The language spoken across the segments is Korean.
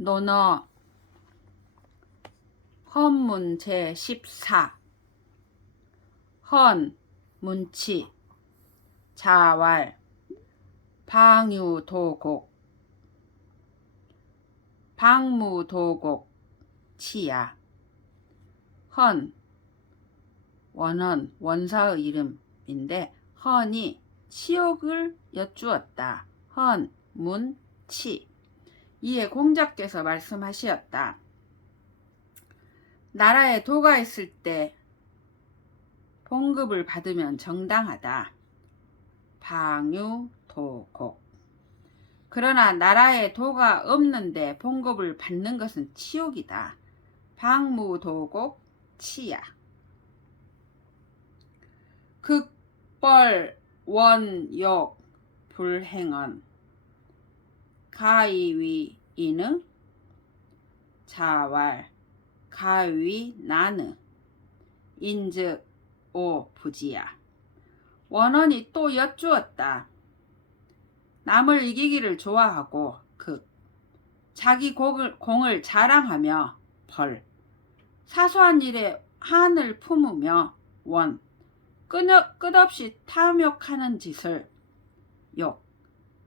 논어 헌문 제14 헌 문치 자왈 방유도곡 방무도곡 치야 헌 원헌 원사의 이름인데 헌이 치욕을 여쭈었다. 헌, 문, 치 이에 공자께서 말씀하시었다. 나라에 도가 있을 때 봉급을 받으면 정당하다. 방유도곡 그러나 나라에 도가 없는데 봉급을 받는 것은 치욕이다. 방무도곡 치야 극벌 원욕 불행언 가위위 이느 자왈 가위 나느 인즉 오 부지야 원언이 또 여쭈었다. 남을 이기기를 좋아하고 자기 공을 자랑하며 벌 사소한 일에 한을 품으며 원 끝없이 탐욕하는 짓을 욕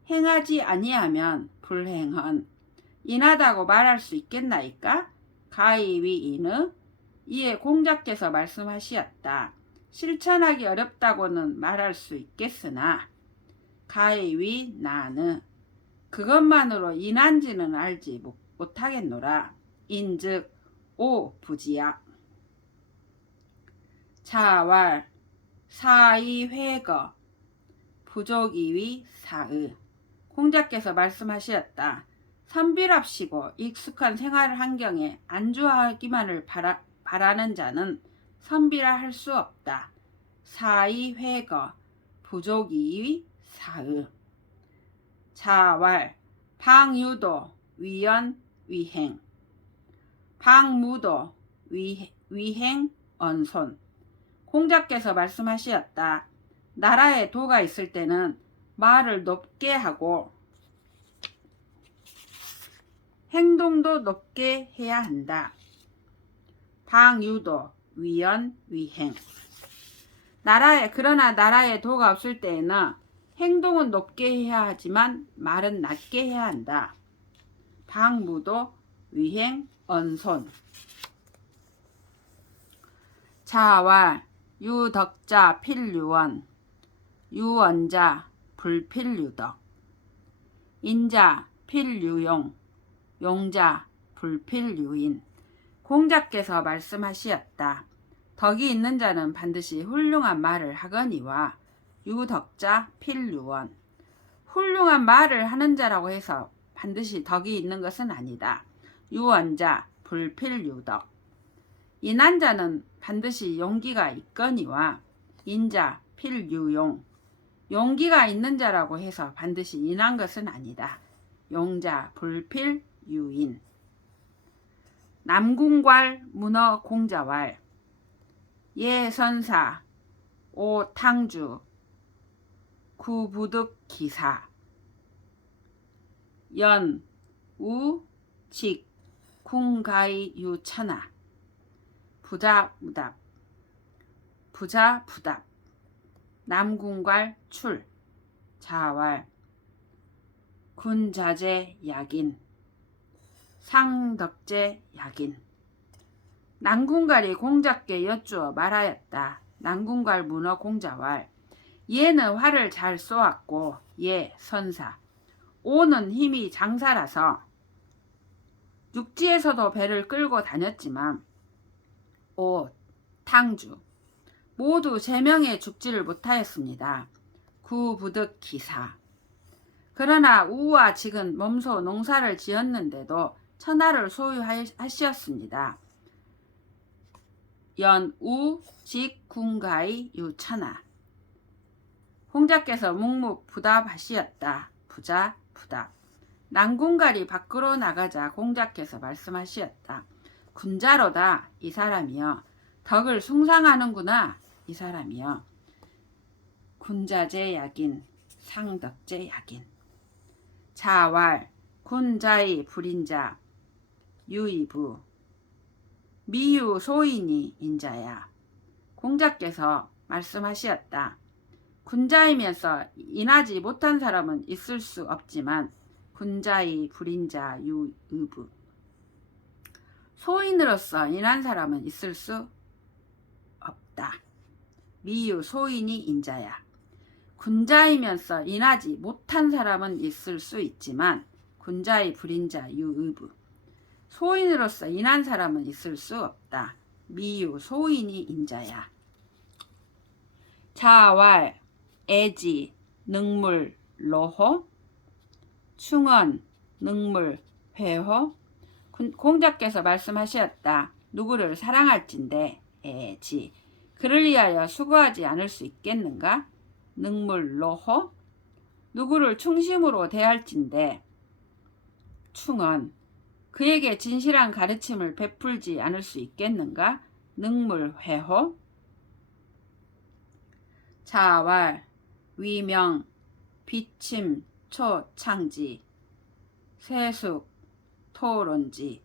행하지 아니하면 불행헌 인하다고 말할 수 있겠나이까? 가이위이느 이에 공자께서 말씀하시었다. 실천하기 어렵다고는 말할 수 있겠으나 가이위 나느 그것만으로 인한지는 알지 못하겠노라. 인즉 오 부지야 자왈 사이회거 부족이위 사의 공자께서 말씀하셨다. 선비랍시고 익숙한 생활 환경에 안주하기만을 바라는 자는 선비라 할 수 없다. 사이회거 부족이위 사의 자왈 방유도 위연 위행 방무도 위행 언손 공자께서 말씀하셨다. 나라에 도가 있을 때는 말을 높게 하고 행동도 높게 해야 한다. 방유도 위연 위행 그러나 나라에 도가 없을 때에는 행동은 높게 해야 하지만 말은 낮게 해야 한다. 방무도 위행 언손 자왈 유덕자 필유원 유원자 불필유덕 인자 필유용 용자 불필유인 공자께서 말씀하시었다. 덕이 있는 자는 반드시 훌륭한 말을 하거니와 유덕자 필유원 훌륭한 말을 하는 자라고 해서 반드시 덕이 있는 것은 아니다. 유원자 불필유덕 인한 자는 반드시 용기가 있거니와 인자 필유용 용기가 있는 자라고 해서 반드시 인한 것은 아니다. 용자 불필유인 남궁괄 문어 공자왈 예선사 오탕주 구부득 기사 연 우직 궁가이 유천하 부자무답 부자부답 남궁괄 출 자왈 군자재 약인 상덕재 약인 남궁괄이 공자께 여쭈어 말하였다. 남궁괄 문어 공자왈 예는 활을 잘 쏘았고 예 선사 오는 힘이 장사라서 육지에서도 배를 끌고 다녔지만 오 탕주 모두 제명에 죽지를 못하였습니다. 구부득 기사 그러나 우와 직은 몸소 농사를 지었는데도 천하를 소유하시었습니다. 연우 직 궁가이 유천하 공자께서 묵묵부답하시었다. 부자 부답 남궁괄이 밖으로 나가자 공자께서 말씀하시었다. 군자로다 이 사람이여 덕을 숭상하는구나 이 사람이여 군자재 약인 상덕재 약인 자왈 군자의 불인자 유의부 미유 소인이 인자야. 공자께서 말씀하시었다. 군자이면서 인하지 못한 사람은 있을 수 없지만 군자의 불인자 유의부 소인으로서 인한 사람은 있을 수 없다. 미유 소인이 인자야. 군자이면서 인하지 못한 사람은 있을 수 있지만 군자의 불인자 유의부 소인으로서 인한 사람은 있을 수 없다. 미유 소인이 인자야. 자왈 애지 능물 로호 충언 능물 회호 공자께서 말씀하셨다. 누구를 사랑할진대 애지 그를 위하여 수고하지 않을 수 있겠는가? 능물로호 누구를 충심으로 대할진대 충언 그에게 진실한 가르침을 베풀지 않을 수 있겠는가? 능물회호 자왈 위명 비침 초창지 세숙 토론지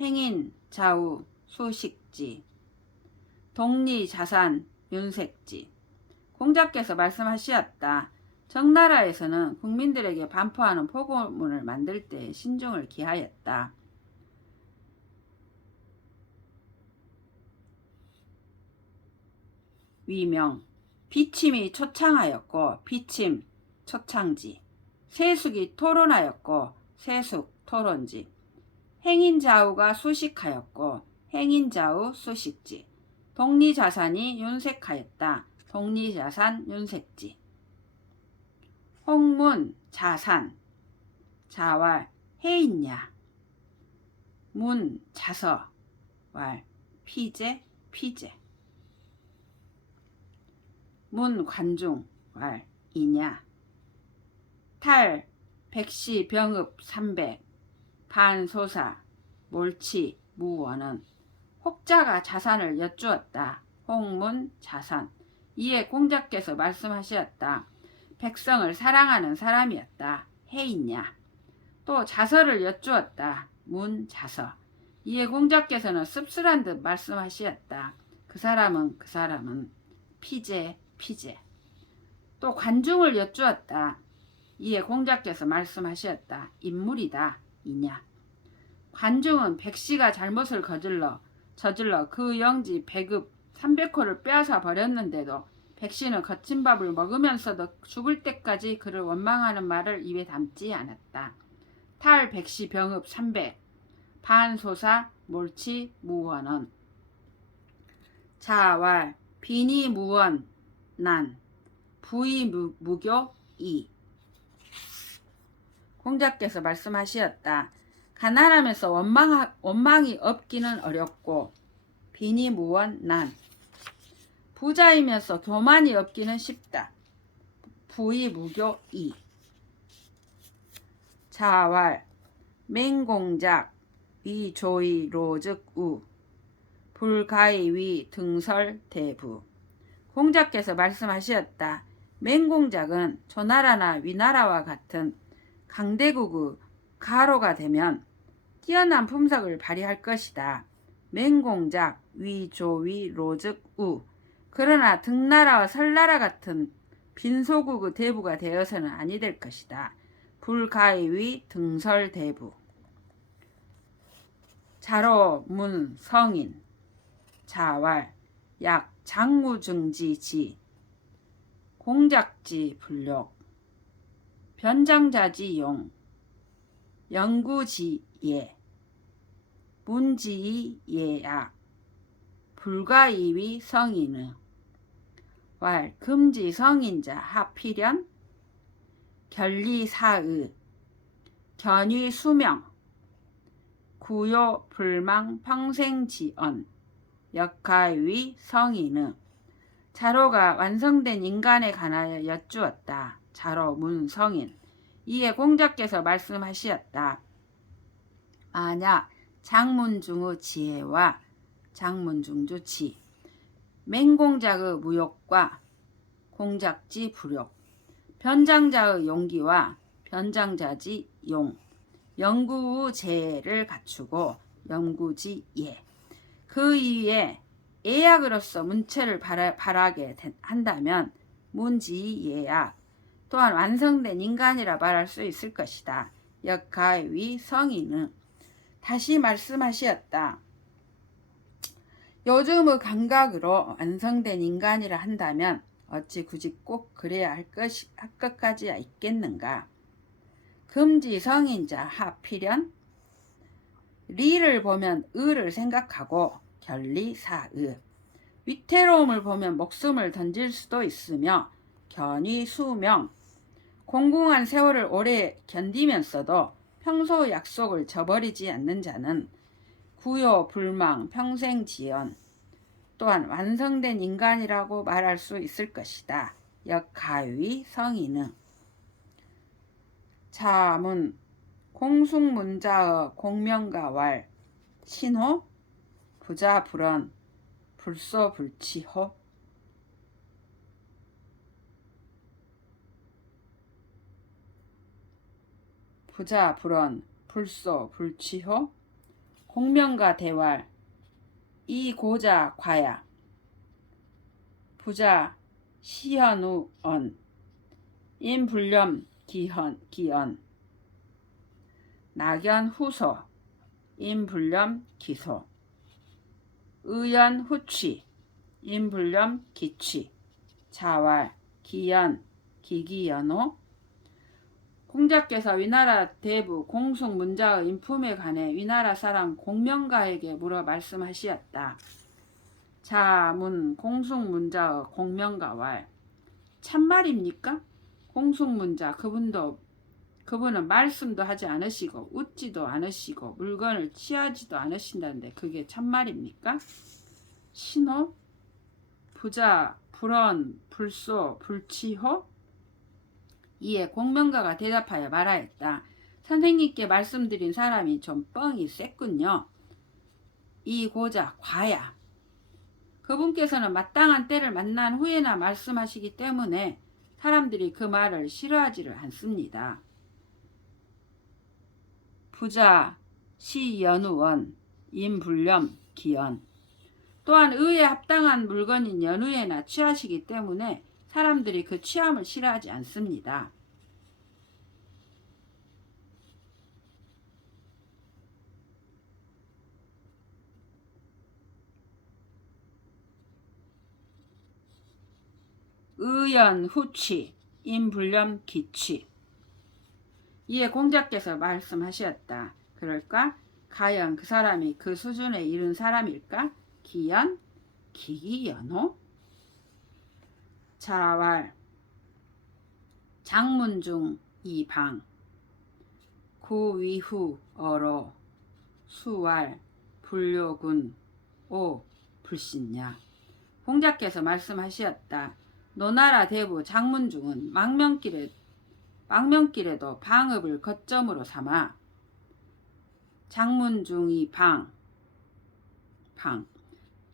행인 좌우 수식지 독리자산 윤색지 공자께서 말씀하시었다. 정나라에서는 국민들에게 반포하는 포고문을 만들 때 신중을 기하였다. 위명 비침이 초창하였고 비침 초창지 세숙이 토론하였고 세숙 토론지 행인좌우가 수식하였고 행인좌우 수식지 독리자산이 윤색하였다. 독리자산 윤색지 홍문 자산 자왈 해있냐 문 자서 왈 피제 피제 문 관중 왈 이냐 탈 백시 병읍 300 반소사 몰치 무원은 혹자가 자산을 여쭈었다. 홍문 자산 이에 공자께서 말씀하셨다. 백성을 사랑하는 사람이었다. 해있냐 또 자서를 여쭈었다. 문 자서 이에 공자께서는 씁쓸한 듯 말씀하셨다. 그 사람은 피제 피제 또 관중을 여쭈었다. 이에 공자께서 말씀하셨다. 인물이다. 이냐 관중은 백시가 잘못을 저질러 그 영지 백읍 300호를 빼앗아 버렸는데도 백시는 거친 밥을 먹으면서도 죽을 때까지 그를 원망하는 말을 입에 담지 않았다. 탈 백시 병읍 300 반소사 몰치 무원은 자왈 비니 무원 난 부이 무교 이 공자께서 말씀하시었다. 가난하면서 원망이 없기는 어렵고 빈이 무원 난 부자이면서 교만이 없기는 쉽다. 부이 무교 이 자왈 맹공작 위 조이 로즉 우 불가이 위 등설 대부 공자께서 말씀하셨다. 맹공작은 조나라나 위나라와 같은 강대국의 가로가 되면 뛰어난 품석을 발휘할 것이다. 맹공작 위조위 로즉 우 그러나 등나라와 설나라 같은 빈소국의 대부가 되어서는 아니 될 것이다. 불가위 등설 대부 자로 문 성인 자왈 약 장무증지지 공작지 불력 변장자지 용 영구지예 문지이 예약 불가이위 성인의 왈 금지 성인자 하필연 결리사의 견위 수명 구요 불망 평생지언 역하위 성인의 자로가 완성된 인간에 관하여 여쭈었다. 자로 문성인 이에 공자께서 말씀하시었다. 만약 장문중의 지혜와 장문중주 지 맹공작의 무욕과 공작지 불욕 변장자의 용기와 변장자지 용 영구제를 갖추고 영구지예. 그 이후에 예약으로서 문체를 발하게 한다면 문지예약. 또한 완성된 인간이라 말할 수 있을 것이다. 역가의 성인은 다시 말씀하시었다. 요즘의 감각으로 완성된 인간이라 한다면 어찌 굳이 꼭 그래야 할 것까지야 있겠는가. 금지 성인자 하필연 리를 보면 의를 생각하고 결리사의. 위태로움을 보면 목숨을 던질 수도 있으며 견위 수명. 공공한 세월을 오래 견디면서도 평소 약속을 저버리지 않는 자는 구요 불망 평생지연. 또한 완성된 인간이라고 말할 수 있을 것이다. 역가위 성인은 자문 공숙문자의 공명가왈 신호 부자불언 불소불치호. 부자불언 불소불치호. 공명가 대왈 이고자 과야. 부자 시현우언 인불렴 기언. 낙연 후소 인불렴 기소. 의연 후취 인불렴 기취. 자왈 기연 기기연호. 공자께서 위나라 대부 공숙문자의 인품에 관해 위나라 사람 공명가에게 물어 말씀하시었다. 자문 공숙문자의 공명가왈 참말입니까? 공숙문자 그분은 말씀도 하지 않으시고 웃지도 않으시고 물건을 취하지도 않으신다는데 그게 참말입니까? 신호 부자 불언 불소 불치호. 이에 공명가가 대답하여 말하였다. 선생님께 말씀드린 사람이 좀 뻥이 셌군요. 이 고자 과야. 그분께서는 마땅한 때를 만난 후에나 말씀하시기 때문에 사람들이 그 말을 싫어하지를 않습니다. 부자 시연우원 인불렴 기연. 또한 의에 합당한 물건인 연후에나 취하시기 때문에 사람들이 그 취함을 싫어하지 않습니다. 의연 후취 인불렴 기취. 이에 공자께서 말씀하셨다. 그럴까? 과연 그 사람이 그 수준에 이른 사람일까? 기연 기기연호. 자왈 장문중 이방 구위후 어로 수왈 불료군 오 불신냐. 공자께서 말씀하시었다. 노나라 대부 장문중은 망명길에도 방업을 거점으로 삼아 장문중이 방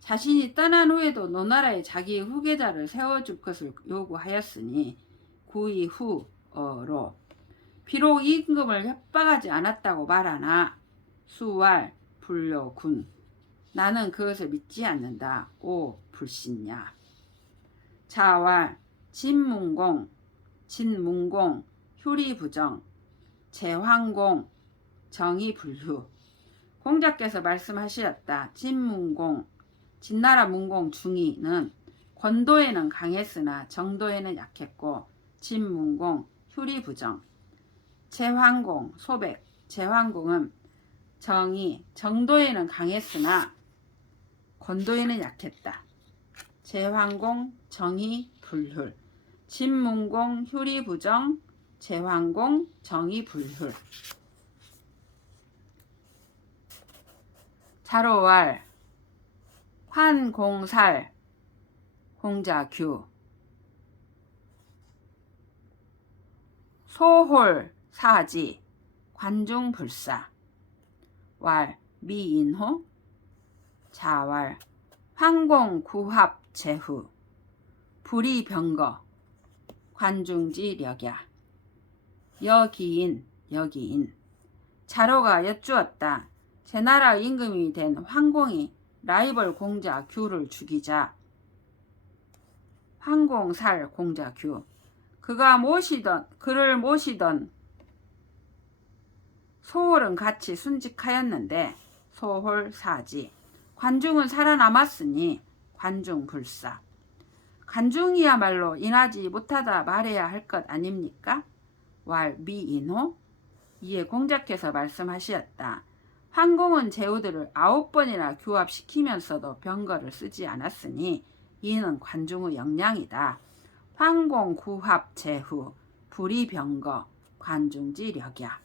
자신이 떠난 후에도 노나라에 자기의 후계자를 세워줄 것을 요구하였으니 구이 후어로 비록 임금을 협박하지 않았다고 말하나 수왈 불료군 나는 그것을 믿지 않는다. 오 불신냐. 자왈 진문공 효리부정 제황공 정의불휴. 공자께서 말씀하시었다. 진나라 문공 중이는 권도에는 강했으나 정도에는 약했고 진문공 효리부정. 제황공 소백 제황공은 정도에는 강했으나 권도에는 약했다. 제황공 정의불휴. 진문공 효리부정 제황공 정의불휴. 자로왈 환공살 공자규. 소홀 사지 관중불사. 왈 미인호. 자왈 황공구합 제후 불이병거 관중지력야. 여기인 자로가 여쭈었다. 제나라 임금이 된 황공이 라이벌 공자 규를 죽이자 황공살 공자 규 그를 모시던 소홀은 같이 순직하였는데 소홀 사지. 관중은 살아남았으니 관중 불사. 관중이야말로 인하지 못하다 말해야 할 것 아닙니까? 왈 미인호? 이에 공자께서 말씀하시었다. 황공은 제후들을 9번이나 규합시키면서도 병거를 쓰지 않았으니 이는 관중의 역량이다. 황공 구합 제후 불이병거 관중지력이야.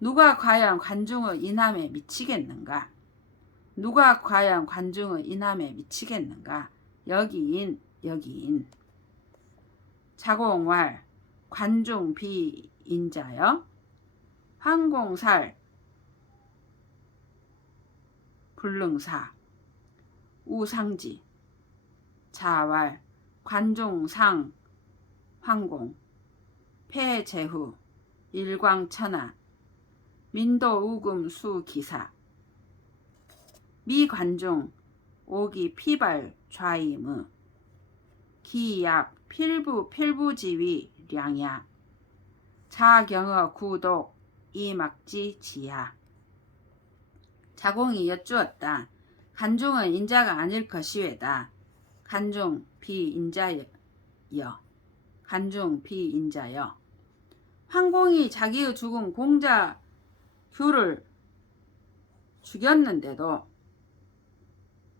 누가 과연 관중의 인함에 미치겠는가? 누가 과연 관중의 인함에 미치겠는가? 여기인 자공왈 관중 비인자여 황공살 불능사 우상지 자왈 관중상 황공 폐제후 일광천하 민도우금 수기사 미관중 오기 피발 좌임의 기약 필부지위 량야 자경어 구독 이막지 지야. 자공이 여쭈었다. 관중은 인자가 아닐 것이외다. 관중 비인자여. 관중 비인자여. 황공이 자기의 죽은 공자 규를 죽였는데도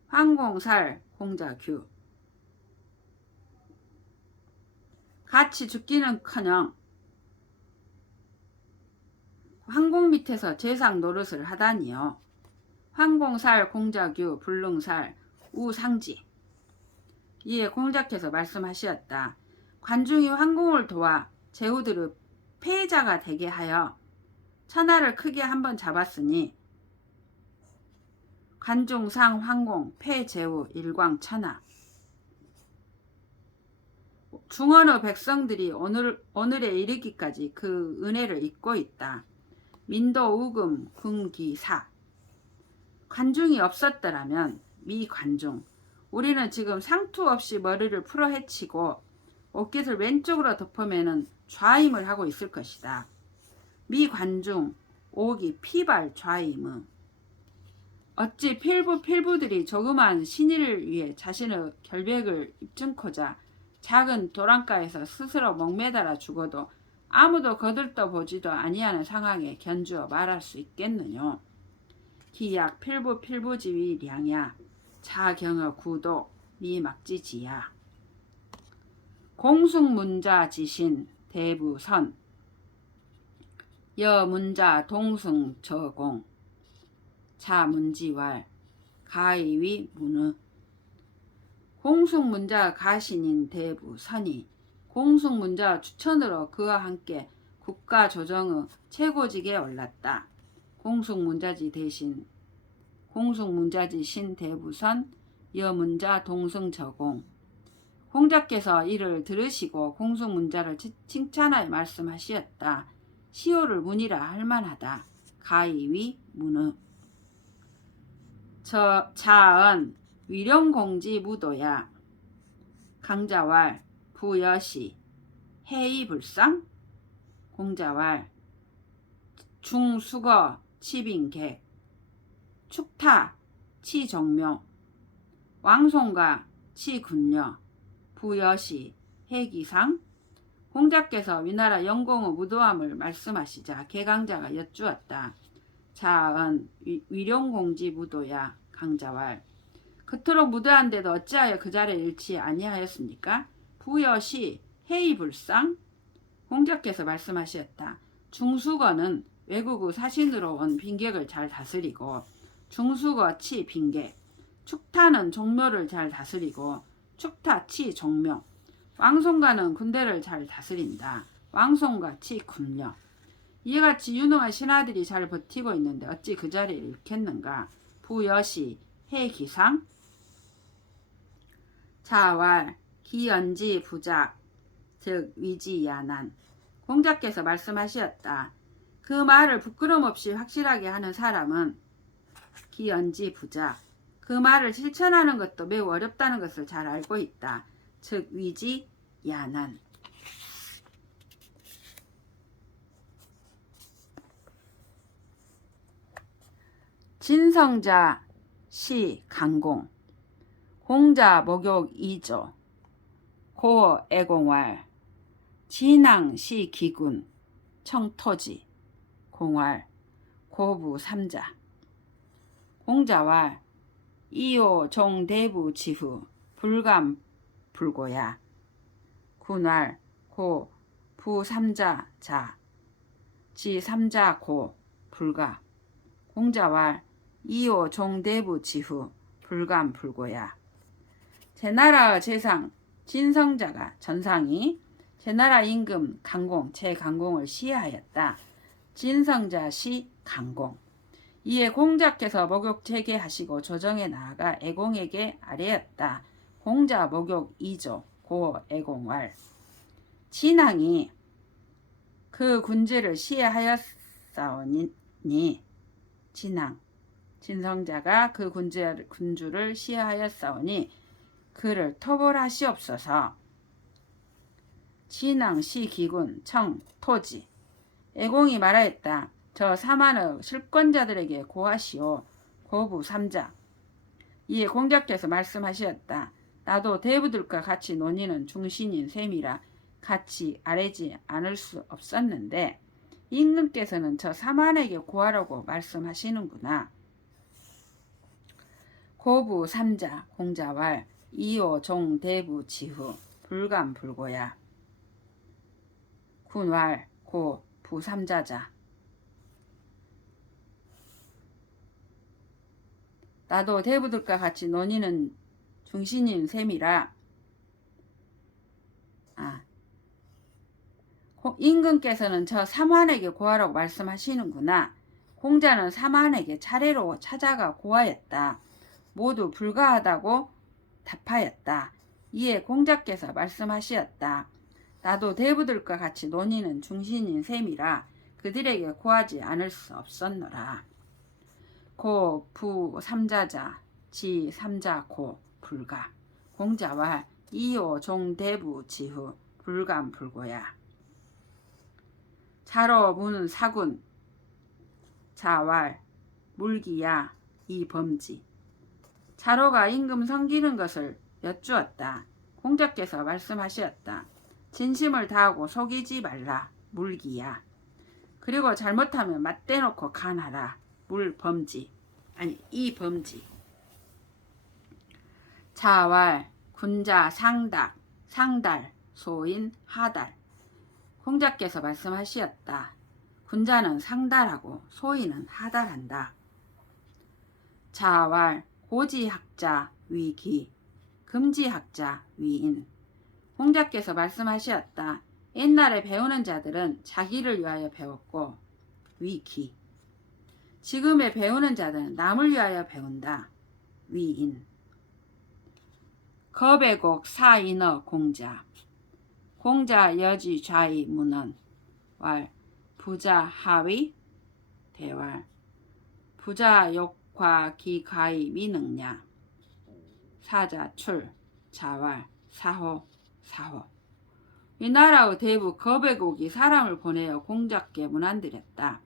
황공살 공자 규 같이 죽기는커녕 황공 밑에서 재상 노릇을 하다니요. 황공살 공자규 불능살 우상지. 이에 공자께서 말씀하시었다. 관중이 황공을 도와 제후들의 패자가 되게 하여 천하를 크게 한번 잡았으니 관중상 황공 패제후 일광천하. 중원의 백성들이 오늘에 이르기까지 그 은혜를 잊고 있다. 민도우금 금기사. 관중이 없었더라면 미관중 우리는 지금 상투 없이 머리를 풀어 헤치고 옷깃을 왼쪽으로 덮으면 좌임을 하고 있을 것이다. 미관중 오기 피발 좌임은 어찌 필부들이 조그만 신의를 위해 자신의 결백을 입증코자 작은 도랑가에서 스스로 목매달아 죽어도 아무도 거들떠 보지도 아니하는 상황에 견주어 말할 수 있겠느뇨. 기약 필부지위 량야 자경어 구독 미막지지야. 공숙문자 지신 대부선 여문자 동승 저공 자문지왈 가이위 문의. 공숙문자 가신인 대부선이 공숙문자 추천으로 그와 함께 국가조정의 최고직에 올랐다. 공숙문자지 신 대부선 여문자 동승저공. 공자께서 이를 들으시고 공숙문자를 칭찬하여 말씀하시었다. 시호를 문이라 할만하다. 가이위 문의. 자언 위령공지 무도야. 강자왈 부여시 해이불상. 공자왈 중수거 치빈객 축타 치정명 왕송가 치군녀 부여시 해기상. 공자께서 위나라 영공의 무도함을 말씀하시자 개강자가 여쭈었다. 자언 위령공지 무도야. 강자왈 그토록 무도한데도 어찌하여 그 자리에 잃지 아니하였습니까? 부여시 해이불상. 공자께서 말씀하셨다. 중수거는 외국의 사신으로 온 빈객을 잘 다스리고 중수거 치 빈객 축타는 종묘를 잘 다스리고 축타 치 종묘 왕송가는 군대를 잘 다스린다. 왕송가 치 군녀. 이같이 유능한 신하들이 잘 버티고 있는데 어찌 그 자리에 잃겠는가. 부여시 해기상. 자왈 기연지 부작 즉 위지야난. 공자께서 말씀하셨다. 그 말을 부끄럼 없이 확실하게 하는 사람은 기연지 부자. 그 말을 실천하는 것도 매우 어렵다는 것을 잘 알고 있다. 즉 위지 야난. 진성자 시 강공. 공자 목욕 2조. 고 애공활. 진앙 시 기군. 청토지. 공활. 고부 3자. 공자왈. 이호 종대부 지후. 불감 불고야. 군활. 고 부 3자 자. 지 3자 고 불가. 공자왈. 이호 종대부 지후. 불감 불고야. 제나라의 제상 진성자가 전상이 제나라 임금 강공 제강공을 시해하였다. 진성자 시 강공. 이에 공자께서 목욕 재개하시고 조정에 나아가 애공에게 아뢰었다. 공자 목욕 2조 고 애공활. 진앙이 그 군주를 시해하였사오니 진앙 진성자가 그 군주를 시해하였사오니 그를 토벌하시옵소서. 진앙 시 기군 청 토지. 애공이 말하였다. 저 사만의 실권자들에게 고하시오. 고부 3자. 이에 공자께서 말씀하셨다. 나도 대부들과 같이 논의는 중신인 셈이라 같이 아뢰지 않을 수 없었는데 임금께서는 저 사만에게 고하라고 말씀하시는구나. 고부 3자 공자왈. 이호 종 대부 지후 불감 불고야. 군활 고 부 3자자. 나도 대부들과 같이 논의는 중신인 셈이라 임금께서는 저 사만에게 고하라고 말씀하시는구나. 공자는 사만에게 차례로 찾아가 고하였다. 모두 불가하다고 답하였다. 이에 공자께서 말씀하시었다. 나도 대부들과 같이 논의는 중신인 셈이라 그들에게 고하지 않을 수 없었노라. 고 부 3자자 지 3자 고 불가. 공자와 이호 종 대부 지후 불감 불고야. 자로 문 사군 자왈 물기야 이 범지. 자로가 임금 섬기는 것을 여쭈었다. 공자께서 말씀하셨다. 진심을 다하고 속이지 말라. 물기야. 그리고 잘못하면 맞대놓고 간하라. 물범지. 아니 이 범지. 자왈 군자 상닭 상달 소인 하달. 공자께서 말씀하셨다. 군자는 상달하고 소인은 하달한다. 자왈 고지학자 위기 금지학자 위인. 공자께서 말씀하셨다. 옛날에 배우는 자들은 자기를 위하여 배웠고 위기. 지금의 배우는 자들은 남을 위하여 배운다. 위인. 거배곡 사인어 공자. 공자 여지 좌이 문헌. 왈 부자 하위 대왈. 부자 욕화 기가이 미능냐. 사자 출 자왈 사호 사호. 이 나라의 대부 거배곡이 사람을 보내어 공자께 문안드렸다.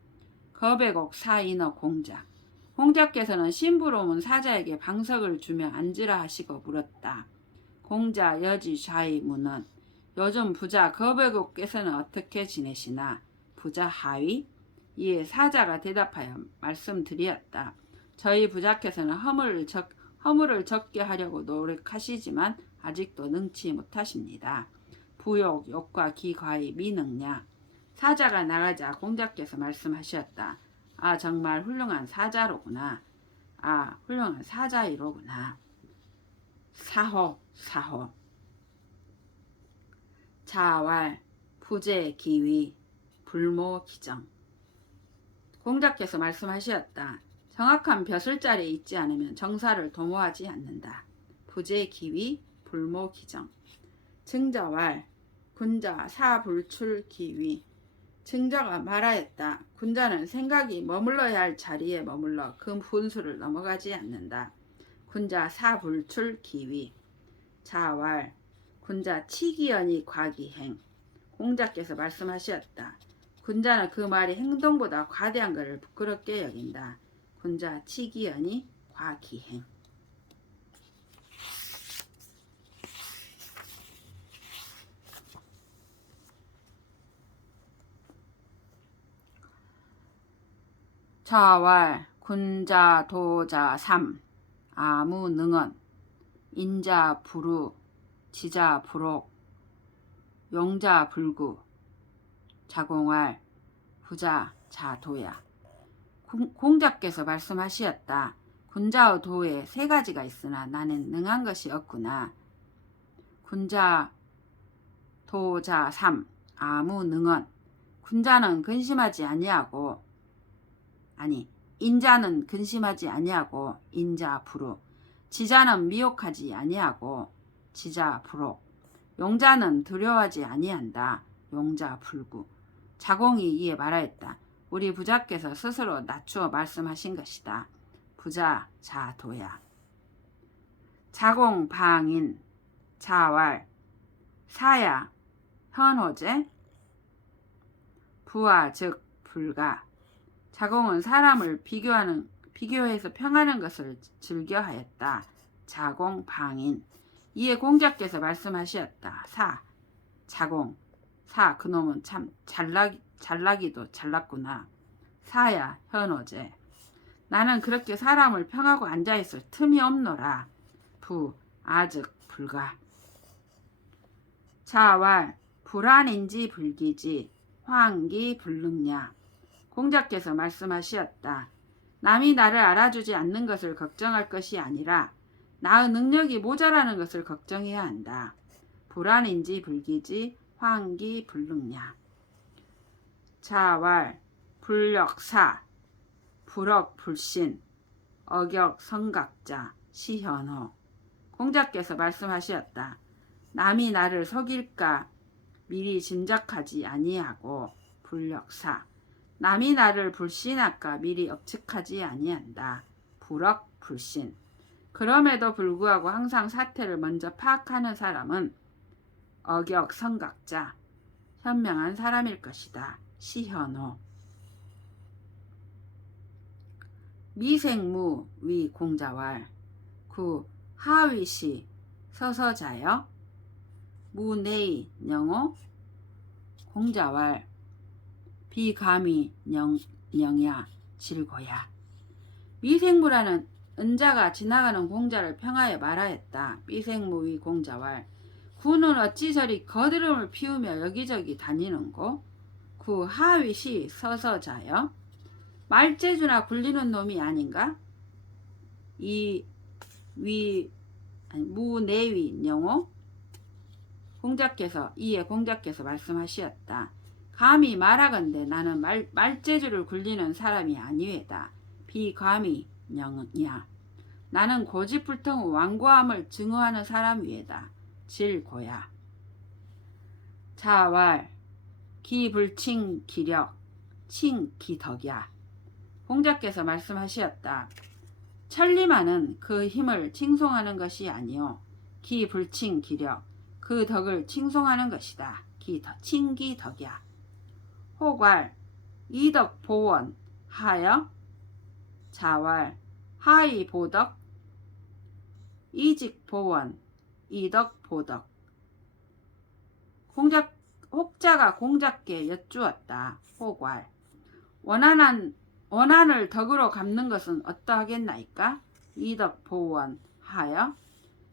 거배곡 사인어 공자. 공자께서는 심부름 온 사자에게 방석을 주며 앉으라 하시고 물었다. 공자 여지 좌이 문헌. 요즘 부자 거배곡께서는 어떻게 지내시나. 부자 하위. 이에 사자가 대답하여 말씀드렸다. 저희 부자께서는 허물을 적게 하려고 노력하시지만 아직도 능치 못하십니다. 부욕, 욕과 기과의 미능냐. 사자가 나가자 공자께서 말씀하셨다. 아 정말 훌륭한 사자로구나. 아 훌륭한 사자이로구나. 사호 사호. 자왈 부재 기위 불모 기정. 공자께서 말씀하셨다. 정확한 벼슬자리에 있지 않으면 정사를 도모하지 않는다. 부재 기위 불모 기정. 증자왈 군자 사불출 기위. 증자가 말하였다. 군자는 생각이 머물러야 할 자리에 머물러 그 분수를 넘어가지 않는다. 군자 사불출 기위. 자왈. 군자 치기연이 과기행. 공자께서 말씀하셨다. 군자는 그 말이 행동보다 과대한 것을 부끄럽게 여긴다. 군자 치기연이 과기행. 자왈. 군자 도자 삼. 아무 능언. 인자 불우. 지자 불옥. 용자 불구. 자공할. 부자 자도야. 공자께서 말씀하시었다. 군자의 도에 세 가지가 있으나 나는 능한 것이 없구나. 군자 도자 삼. 아무 능언. 군자는 근심하지 아니하고 인자는 근심하지 아니하고 인자 불우. 지자는 미혹하지 아니하고 지자 불옥. 용자는 두려워하지 아니한다. 용자 불구. 자공이 이에 말하였다. 우리 부자께서 스스로 낮추어 말씀하신 것이다. 부자 자도야. 자공 방인. 자왈. 사야 현호제. 부하 즉 불가. 자공은 사람을 비교해서 평하는 것을 즐겨하였다. 자공 방인. 이에 공자께서 말씀하셨다. 사. 자공. 사. 그놈은 참 잘나기도 잘났구나. 사야 현호제. 나는 그렇게 사람을 평하고 앉아있을 틈이 없노라. 부. 아즉 불가. 자왈. 불안인지 불기지. 황기 불능냐. 공자께서 말씀하시었다. 남이 나를 알아주지 않는 것을 걱정할 것이 아니라 나의 능력이 모자라는 것을 걱정해야 한다. 불안인지 불기지. 황기 불능냐. 자왈. 불력사. 불억 불신. 어격 성각자. 시현호. 공자께서 말씀하셨다. 남이 나를 속일까 미리 짐작하지 아니하고 불력사. 남이 나를 불신할까 미리 억측하지 아니한다. 불억 불신. 그럼에도 불구하고 항상 사태를 먼저 파악하는 사람은 어격 성각자. 현명한 사람일 것이다. 시현호. 미생무 위 공자왈. 구. 하위시 서서자여. 무내이 영호. 공자왈. 비감히 영야 질고야. 미생무라는 은자가 지나가는 공자를 평하여 말하였다. 미생무위 공자왈. 구는 어찌 저리 거드름을 피우며 여기저기 다니는고. 구. 하위시 서서자여. 말재주나 굴리는 놈이 아닌가. 무내위 영호. 이에 공자께서 말씀하시었다. 감히 말하건대 나는 말재주를 굴리는 사람이 아니외다. 비감히 영야. 나는 고집불통 완고함을 증오하는 사람이외다. 질고야. 자왈. 기불칭 기력. 칭 기덕야. 공자께서 말씀하시었다. 천리만은 그 힘을 칭송하는 것이 아니요 기불칭 기력. 그 덕을 칭송하는 것이다. 칭기덕야. 호괄. 이덕 보원 하여. 자왈. 하이 보덕. 이직 보원 이덕 보덕. 혹자가 공자께 여쭈었다. 호괄. 원한을 덕으로 갚는 것은 어떠하겠나이까? 이덕 보원 하여.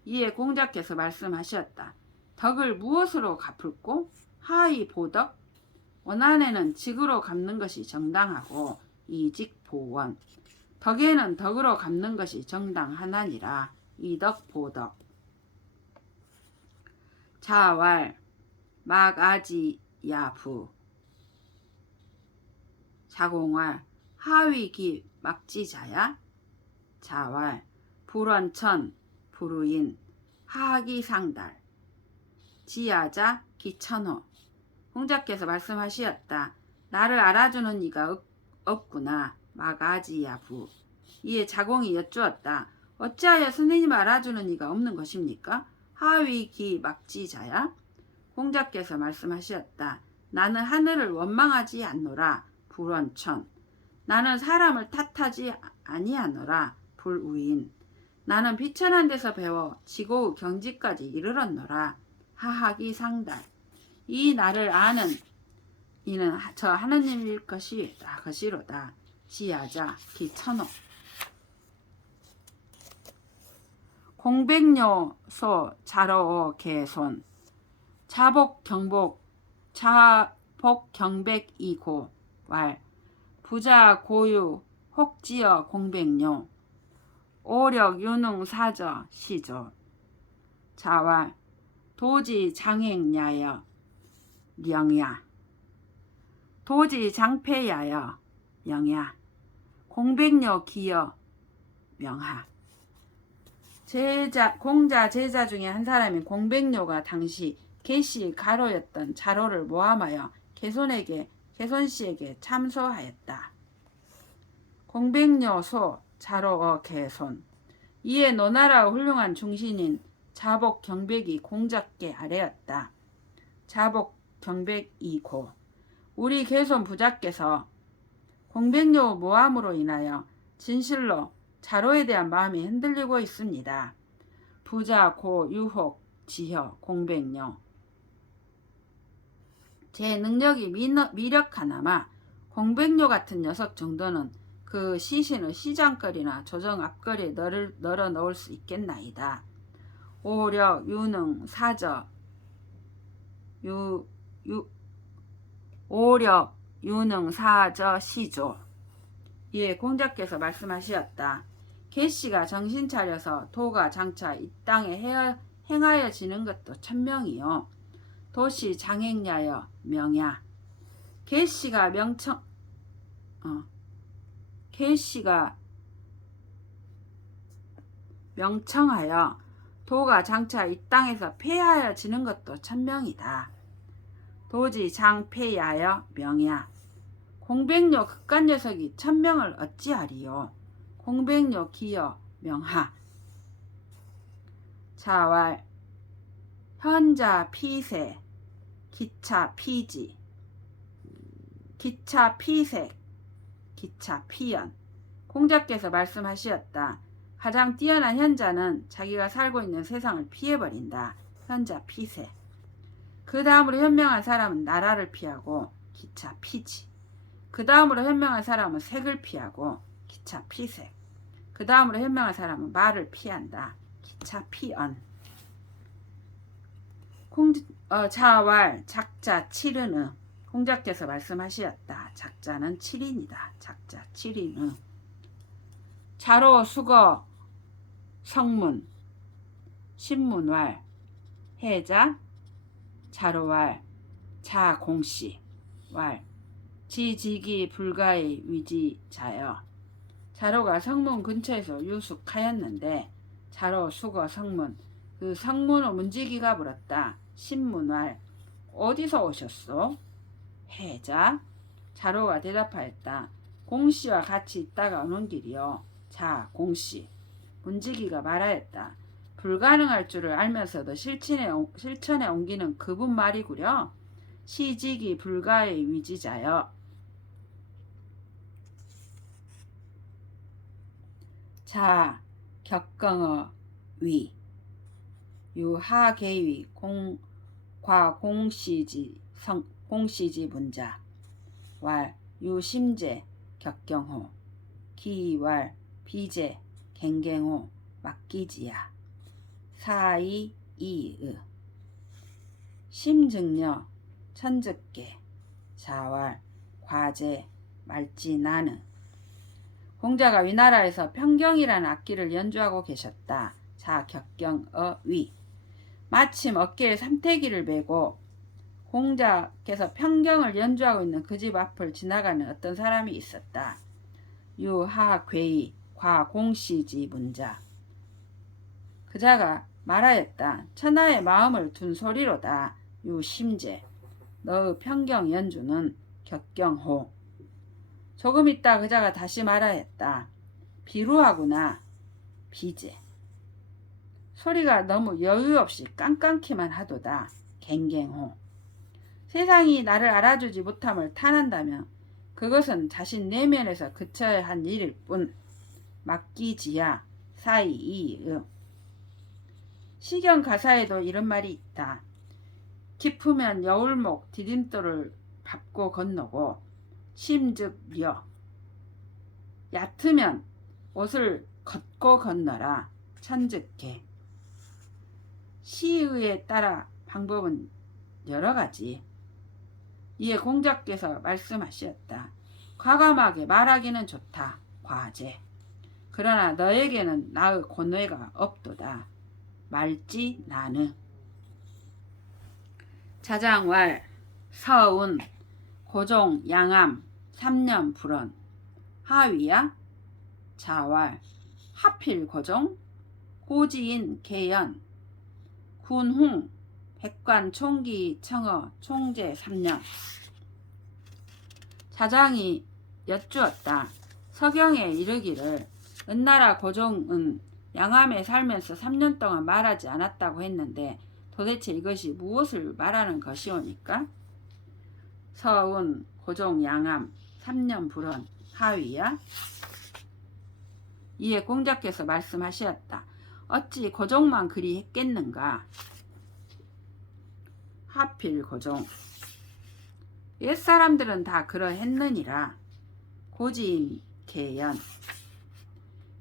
이에 공자께서 말씀하셨다. 덕을 무엇으로 갚을꼬? 하이 보덕. 원한에는 직으로 갚는 것이 정당하고 이직 보원. 덕에는 덕으로 갚는 것이 정당하나니라. 이덕 보덕. 자왈. 막아지야부. 자공왈. 하위기 막지자야. 자왈. 불원천 불우인 하기상달. 지야자 기천호. 공자께서 말씀하시었다. 나를 알아주는 이가 없구나. 마가지야 부. 이에 자공이 여쭈었다. 어찌하여 스님을 알아주는 이가 없는 것입니까? 하위 기 막지자야? 공자께서 말씀하셨다. 나는 하늘을 원망하지 않노라. 불원천. 나는 사람을 탓하지 아니하노라. 불우인. 나는 비천한 데서 배워 지고의 경지까지 이르렀노라. 하하기 상달. 이 나를 아는 이는 저 하느님일 것이로다. 지야자 기천호. 공백요소 자로 개손. 자복경백이고 왈. 부자 고유 혹지어 공백요. 오력 유능 사저 시조. 자왈. 도지 장행야여 명야. 도지 장패야여 영야. 공백요 기여 명하. 공자 제자 중에 한 사람인 공백요가 당시 개씨 가로였던 자로를 모함하여 개손씨에게 참소하였다. 공백요 소 자로어 개손. 이에 노나라 훌륭한 중신인 자복경백이 공자께 아뢰었다. 자복경백이고 우리 개손 부자께서 공백요 모함으로 인하여 진실로 자로에 대한 마음이 흔들리고 있습니다. 부자 고 유혹 지혀 공백요. 제 능력이 미력하나마 공백요 같은 녀석 정도는 그 시신을 시장거리나 조정 앞거리에 널어 넣을 수 있겠나이다. 오력 유능 사저 오력 유능 사저 시조. 이에 공자께서 말씀하셨다. 개씨가 정신 차려서 도가 장차 이 땅에 행하여지는 것도 천명이요. 도시 장행야여 명야. 개씨가 명청하여 도가 장차 이 땅에서 폐하여지는 것도 천명이다. 도지 장폐야여 명야. 공백요 극간 녀석이 천명을 어찌하리요. 공백요 기여 명하. 자왈. 현자 피세 기차 피지. 기차 피색 기차 피연. 공자께서 말씀하셨다. 가장 뛰어난 현자는 자기가 살고 있는 세상을 피해버린다. 현자 피세. 그 다음으로 현명한 사람은 나라를 피하고 기차 피지. 그 다음으로 현명한 사람은 색을 피하고 기차 피색. 그 다음으로 현명한 사람은 말을 피한다. 기차 피언. 자왈 작자 칠은의. 공자께서 말씀하셨다. 작자는 7인이다. 작자 7인의. 자로 수거 성문 신문왈 해자 자로왈 자공씨 왈 지지기 불가의 위지자여. 자로가 성문 근처에서 유숙하였는데 자로 수거 성문 그 성문의 문지기가 물었다. 신문왈 어디서 오셨소? 해자 자로가 대답하였다. 공씨와 같이 있다가 오는 길이요. 자 공씨. 문지기가 말하였다. 불가능할 줄을 알면서도 실천에 옮기는 그분 말이구려. 시지기 불가의 위지자여. 자 격경어 위 유하계위 과공시지 공시지 문자 왈 유심제 격경호 기왈 비제 갱갱호 막기지야. 사이 이의 심증녀 천즉계 자왈 과제 말지나는. 공자가 위나라에서 평경이라는 악기를 연주하고 계셨다. 자 격경어 위. 마침 어깨에 삼태기를 메고 공자께서 평경을 연주하고 있는 그 집 앞을 지나가는 어떤 사람이 있었다. 유하괴이 과공시지 문자. 그자가 말하였다. 천하의 마음을 둔 소리로다. 유심제. 너의 평경 연주는 격경호. 조금 있다 그자가 다시 말하였다. 비루하구나. 비제. 소리가 너무 여유 없이 깡깡키만 하도다. 갱갱호. 세상이 나를 알아주지 못함을 탄한다면 그것은 자신 내면에서 그쳐야 한 일일 뿐. 막기지야 사이이의. 시경 가사에도 이런 말이 있다. 깊으면 여울목 디딤돌을 밟고 건너고 심즉려. 얕으면 옷을 걷고 건너라. 천즉개. 시의에 따라 방법은 여러 가지. 이에 공자께서 말씀하셨다. 과감하게 말하기는 좋다. 과제. 그러나 너에게는 나의 고뇌가 없도다. 말지 나는. 자장왈, 서운, 고종, 양암, 삼년 불언. 하위야, 자왈, 하필 고종, 고지인 계연, 군홍, 백관 총기 청어 총재 3년. 자장이 여쭈었다. 서경에 이르기를 은나라 고종은 양암에 살면서 3년 동안 말하지 않았다고 했는데 도대체 이것이 무엇을 말하는 것이오니까? 서운, 고종, 양암, 3년 불언, 하위야? 이에 공자께서 말씀하셨다. 어찌 고종만 그리 했겠는가? 하필 고종. 옛사람들은 다 그러했느니라. 고지인 계연.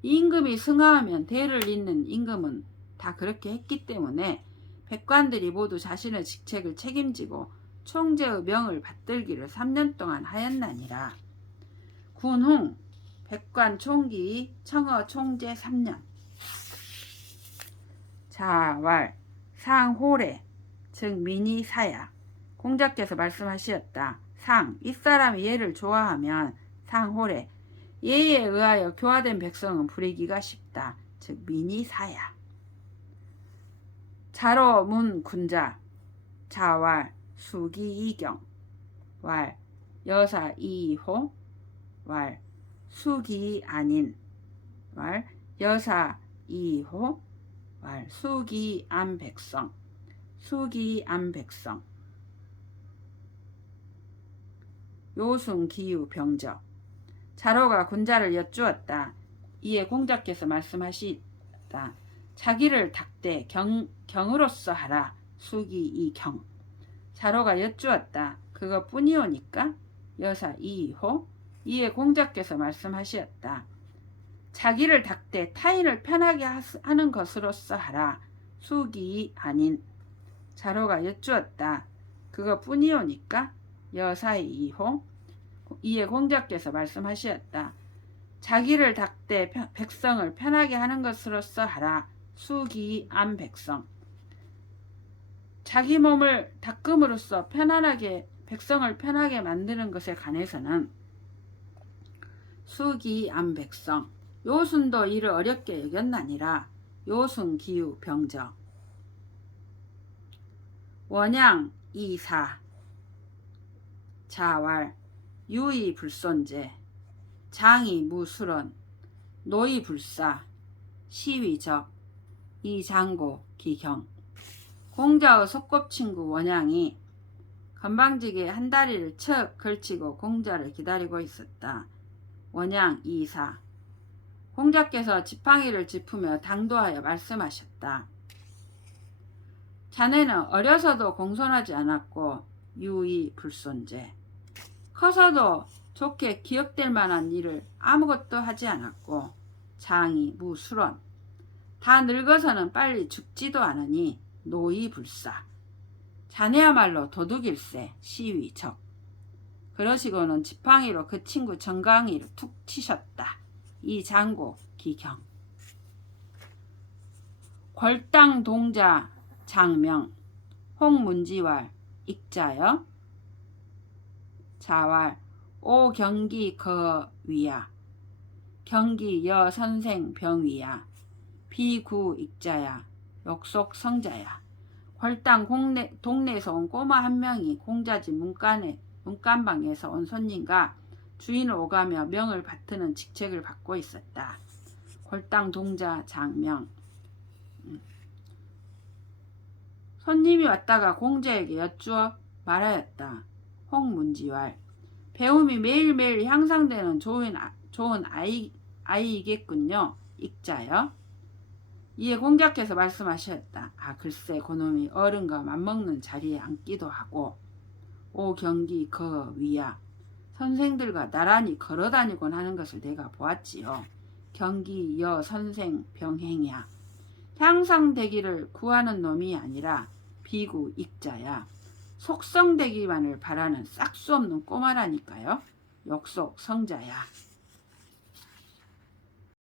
임금이 승하하면 대를 잇는 임금은 다 그렇게 했기 때문에 백관들이 모두 자신의 직책을 책임지고 총재의 명을 받들기를 3년 동안 하였나니라. 군홍, 백관 총기 청어 총재 3년. 자왈, 상호래, 즉 미니사야. 공자께서 말씀하셨다. 상, 이 사람이 얘를 좋아하면 상호래, 예에 의하여 교화된 백성은 부리기가 쉽다. 즉 미니사야. 자로 문 군자. 자왈, 수기 이경. 왈, 여사 이호. 왈, 수기 아닌. 왈, 여사 이호. 왈, 수기 안 백성. 수기 안 백성. 요순 기유 병적. 자로가 군자를 여쭈었다. 이에 공자께서 말씀하시다. 자기를 닦되 경으로서 하라. 수기 이 경. 자로가 여쭈었다. 그것뿐이오니까? 여사 이호. 이에 공자께서 말씀하셨다. 자기를 닦되 타인을 편하게 하는 것으로서 하라. 수기 아닌. 자로가 여쭈었다. 그것뿐이오니까? 여사 이호. 이에 공자께서 말씀하셨다. 자기를 닦되 백성을 편하게 하는 것으로서 하라. 수기 안 백성. 자기 몸을 닦음으로써 편안하게 백성을 편하게 만드는 것에 관해서는 수기 안 백성. 요순도 이를 어렵게 여겼나니라. 요순 기유 병적. 원양 이사. 자왈, 유의 불손제. 장이 무술원. 노이 불사. 시위적. 이장고 기경. 공자의 소꿉친구 원양이 건방지게 한 다리를 척 걸치고 공자를 기다리고 있었다. 원양 이사. 공자께서 지팡이를 짚으며 당도하여 말씀하셨다. 자네는 어려서도 공손하지 않았고 유의 불손제. 커서도 좋게 기억될 만한 일을 아무것도 하지 않았고 장이 무술원. 다 늙어서는 빨리 죽지도 않으니 노이불사. 자네야말로 도둑일세. 시위적. 그러시고는 지팡이로 그 친구 정강이를 툭 치셨다. 이 장고 기경. 궐당 동자 장명. 홍문지왈 익자여. 자왈, 오 경기 거위야. 경기 여 선생 병위야. 비구 익자야. 욕속 성자야. 궐당 동네에서 온 꼬마 한 명이 공자집 문간에 문간방에서 온 손님과 주인을 오가며 명을 받드는 직책을 받고 있었다. 골당 동자 장명. 손님이 왔다가 공자에게 여쭈어 말하였다. 홍문지왈. 배움이 매일매일 향상되는 좋은 아이이겠군요. 익자여. 이에 공자께서 말씀하셨다. 아 글쎄 그놈이 어른과 맞먹는 자리에 앉기도 하고 오 경기 그 위야. 선생들과 나란히 걸어다니곤 하는 것을 내가 보았지요. 경기 여 선생 병행이야. 향상되기를 구하는 놈이 아니라 비구 익자야. 속성되기만을 바라는 싹수 없는 꼬마라니까요. 역속 성자야.